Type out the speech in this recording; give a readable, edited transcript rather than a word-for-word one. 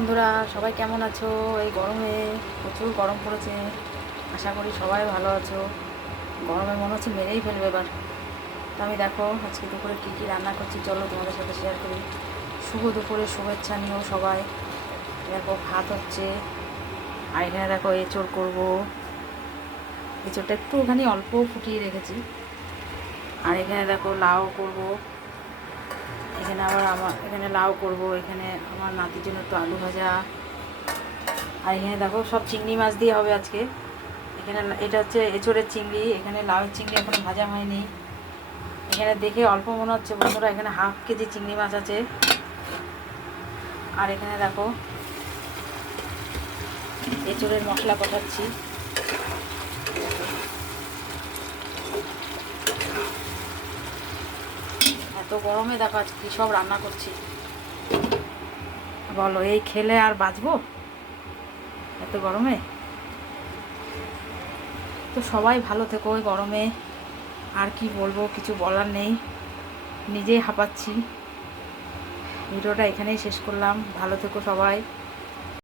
বন্ধুরা, সবাই কেমন আছো? এই গরমে প্রচুর গরম পড়েছে। আশা করি সবাই ভালো আছো। গরমে মনে হচ্ছে মেরেই ফেলবে এবার। তো আমি দেখো আজকে দুপুরে কী কী রান্না করছি, চলো তোমাদের সাথে শেয়ার করি। শুভ দুপুরে শুভেচ্ছা নিও সবাই। দেখো ভাত হচ্ছে, আর এখানে দেখো এঁচড় করবো। এঁচড়টা একটুখানি অল্প ফুটিয়ে রেখেছি। আর এখানে দেখো লাউ করবো। এখানে আবার এখানে লাউ করব, এখানে আমার নাতির জন্য একটু আলু ভাজা। আর এখানে দেখো সব চিংড়ি মাছ দিয়ে হবে আজকে। এখানে এটা হচ্ছে এঁচড়ের চিংড়ি, এখানে লাউয়ের চিংড়ি এখনো ভাজা হয়নি। এখানে দেখে অল্প মনে হচ্ছে বন্ধুরা, এখানে হাফ কেজি চিংড়ি মাছ আছে। আর এখানে দেখো এঁচড়ের মশলা কষাচ্ছি। এত গরমে দেখো আজ কী সব রান্না করছি বলো, এই খেলে আর বাঁচবো এত গরমে? তো সবাই ভালো থেকো ওই গরমে। আর কি বলবো, কিছু বলার নেই, নিজেই হাঁপাচ্ছি। ভিডিওটা এখানেই শেষ করলাম। ভালো থেকো সবাই।